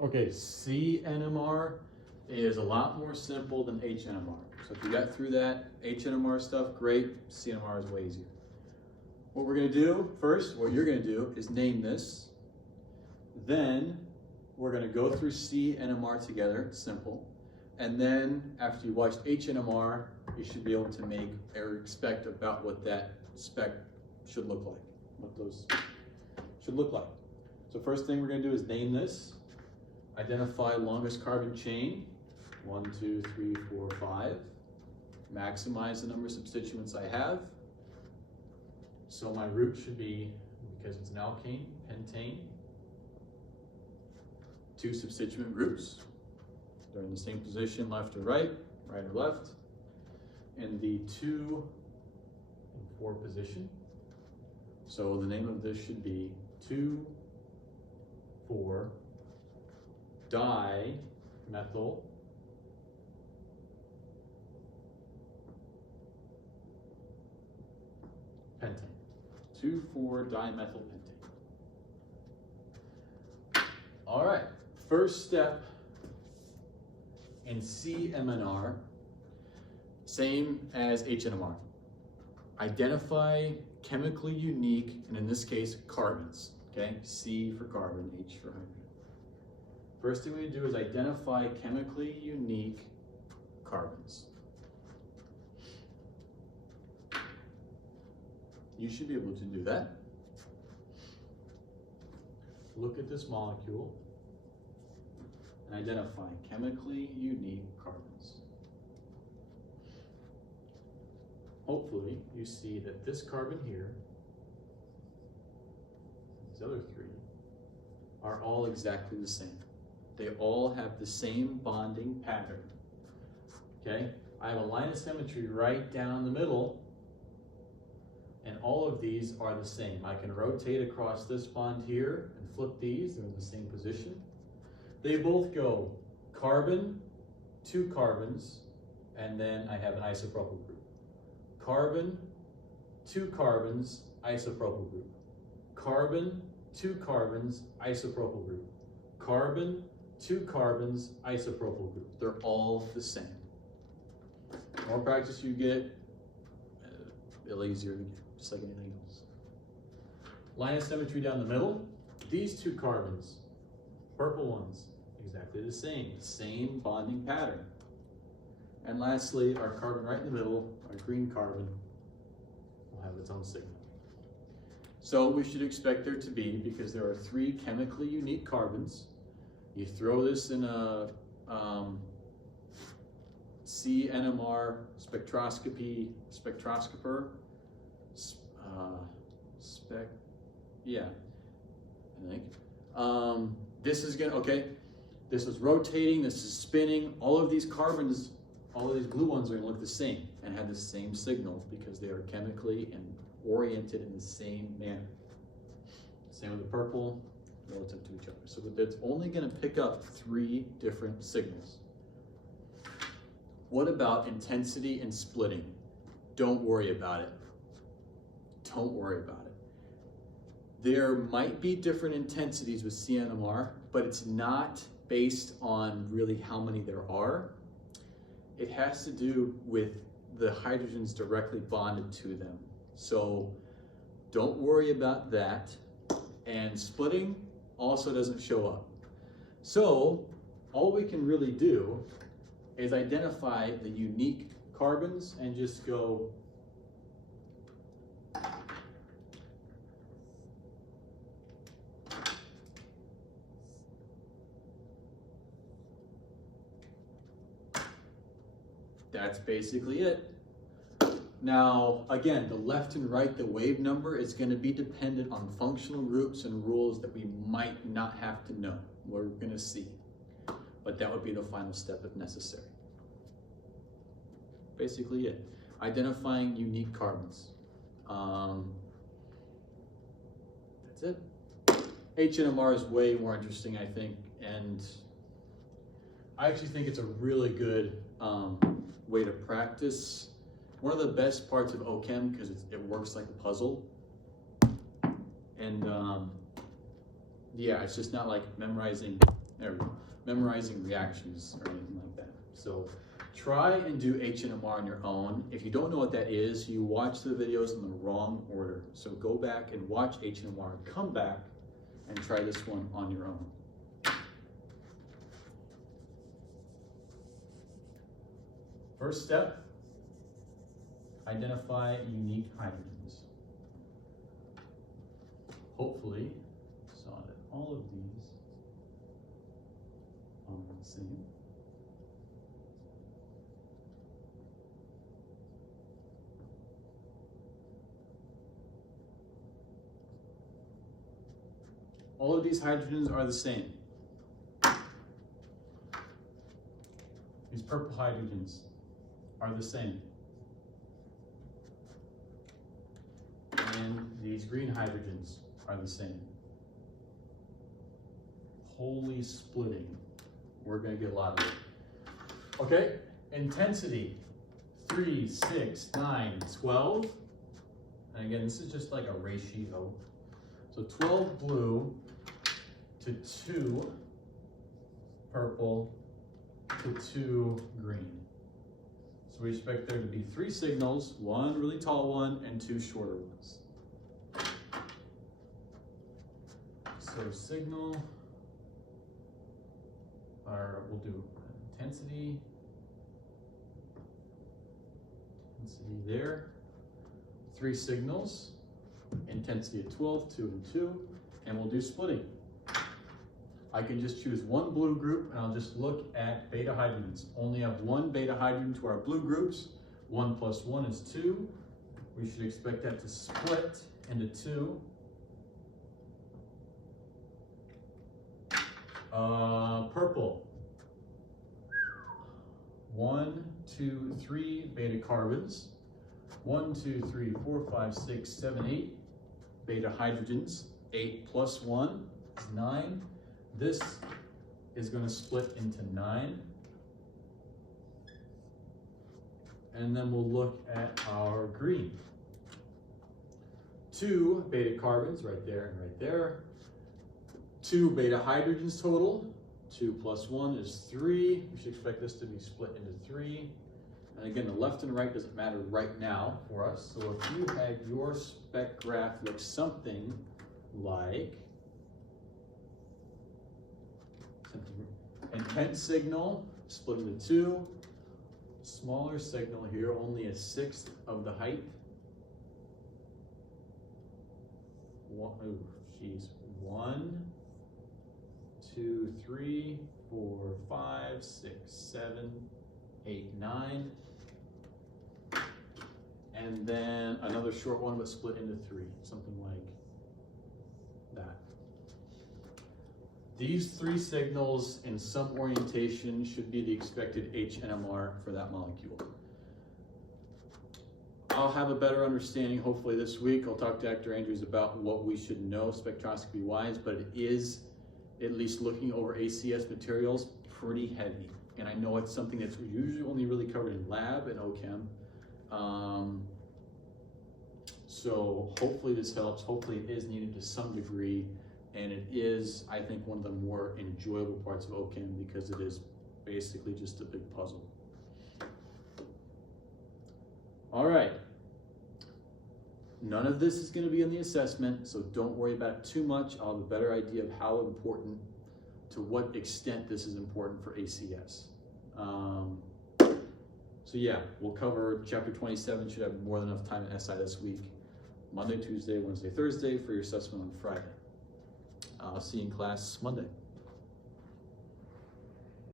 Okay, Cnmr is a lot more simple than Hnmr. So if you got through that Hnmr stuff, great. Cnmr is way easier. What we're gonna do first, what you're gonna do is name this. Then we're gonna go through Cnmr together, it's simple. And then after you watch Hnmr, you should be able to make or expect about what that spec should look like, what those should look like. So first thing we're gonna do is name this. Identify longest carbon chain, 1, 2, 3, 4, 5. Maximize the number of substituents I have. So my root should be, because it's an alkane, pentane, 2 substituent groups. They're in the same position, left or right or left. In the 2 and 4 position. So the name of this should be 2, 4, dimethyl pentane. 2,4-dimethyl pentane. All right, first step in Cnmr, same as Hnmr. Identify chemically unique, and in this case, carbons. Okay, C for carbon, H for hydrogen. First thing we do is identify chemically unique carbons. You should be able to do that. Look at this molecule and identify chemically unique carbons. Hopefully you see that this carbon here, these other 3, are all exactly the same. They all have the same bonding pattern. Okay? I have a line of symmetry right down the middle, and all of these are the same. I can rotate across this bond here and flip these, they're in the same position. They both go carbon, 2 carbons, and then I have an isopropyl group. Carbon, 2 carbons, isopropyl group. Carbon, 2 carbons, isopropyl group. Carbon, 2 carbons, isopropyl group. They're all the same. The more practice you get, a little easier to get, just like anything else. Line of symmetry down the middle. These 2 carbons, purple ones, exactly the same bonding pattern. And lastly, our carbon right in the middle, our green carbon, will have its own signal. So we should expect there to be, because there are 3 chemically unique carbons, you throw this in a Cnmr spectroscoper, I think. This is gonna, okay, this is rotating, this is spinning, all of these carbons, all of these blue ones are gonna look the same and have the same signal because they are chemically and oriented in the same manner. Same with the purple, relative to each other. So it's only going to pick up 3 different signals. What about intensity and splitting? Don't worry about it. Don't worry about it. There might be different intensities with Cnmr, but it's not based on really how many there are. It has to do with the hydrogens directly bonded to them. So don't worry about that. And splitting also doesn't show up. So all we can really do is identify the unique carbons and just go that's basically it. Now, again, the left and right, the wave number is going to be dependent on functional groups and rules that we might not have to know. We're going to see. But that would be the final step if necessary. Basically it. Identifying unique carbons. That's it. Hnmr is way more interesting, I think, and I actually think it's a really good way to practice. One of the best parts of OChem, because it works like a puzzle. And yeah, it's just not like memorizing There we go. Memorizing reactions or anything like that. So try and do Cnmr on your own. If you don't know what that is, you watch the videos in the wrong order. So go back and watch Cnmr, come back and try this one on your own. First step, identify unique hydrogens. Hopefully, saw that all of these are the same. All of these hydrogens are the same. These purple hydrogens are the same. And these green hydrogens are the same. Holy splitting. We're going to get a lot of it. Okay, intensity 3, 6, 9, 12. And again, this is just like a ratio. So 12 blue to 2 purple to 2 green. So we expect there to be 3 signals, 1 really tall one and 2 shorter ones. So signal, or we'll do intensity there, 3 signals, intensity at 12, 2 and 2, and we'll do splitting. I can just choose one blue group and I'll just look at beta hydrogens. Only have 1 beta hydrogen to our blue groups. 1 plus 1 is 2. We should expect that to split into 2. Purple. 1, 2, 3 beta carbons. 1, 2, 3, 4, 5, 6, 7, 8 beta hydrogens. 8 plus 1 is 9. This is going to split into 9. And then we'll look at our green. 2 beta carbons right there and right there. 2 beta hydrogens total. 2 plus 1 is 3. We should expect this to be split into 3. And again, the left and right doesn't matter right now for us. So if you had your spec graph look something like intense signal split into 2, smaller signal here, only 1/6 of the height. 1, 2, 3, 4, 5, 6, 7, 8, 9. And then another short one, but split into 3, something like that. These 3 signals in some orientation should be the expected Cnmr for that molecule. I'll have a better understanding hopefully this week. I'll talk to Dr. Andrews about what we should know spectroscopy-wise, but it is, at least looking over ACS materials, pretty heavy. And I know it's something that's usually only really covered in lab and OChem. So hopefully this helps. Hopefully it is needed to some degree. And it is, I think, one of the more enjoyable parts of OChem because it is basically just a big puzzle. All right. None of this is going to be in the assessment, so don't worry about it too much. I'll have a better idea of how important, to what extent this is important for ACS. So yeah, we'll cover chapter 27, should have more than enough time in SI this week. Monday, Tuesday, Wednesday, Thursday for your assessment on Friday. I'll see you in class Monday.